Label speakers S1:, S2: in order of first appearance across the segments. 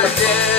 S1: I did.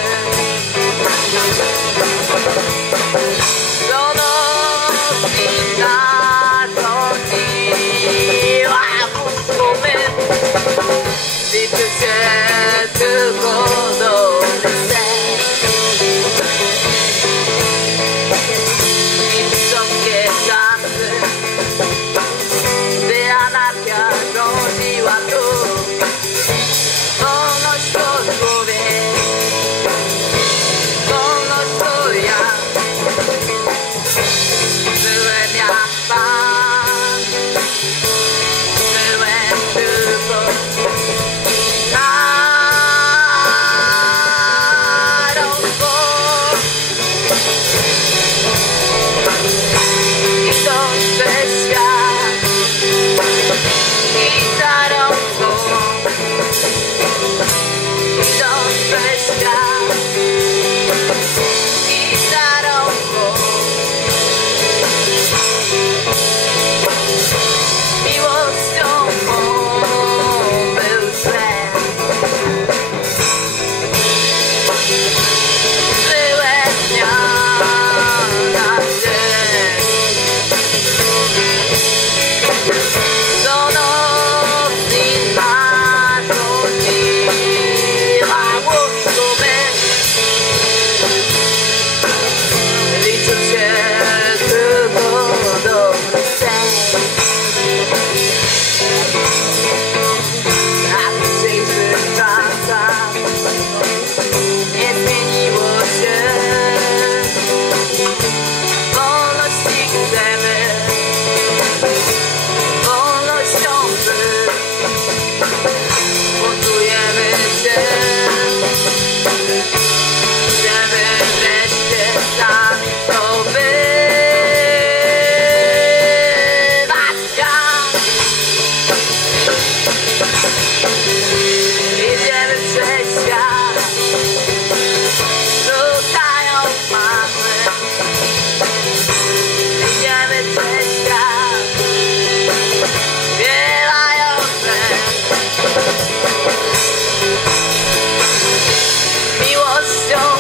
S1: so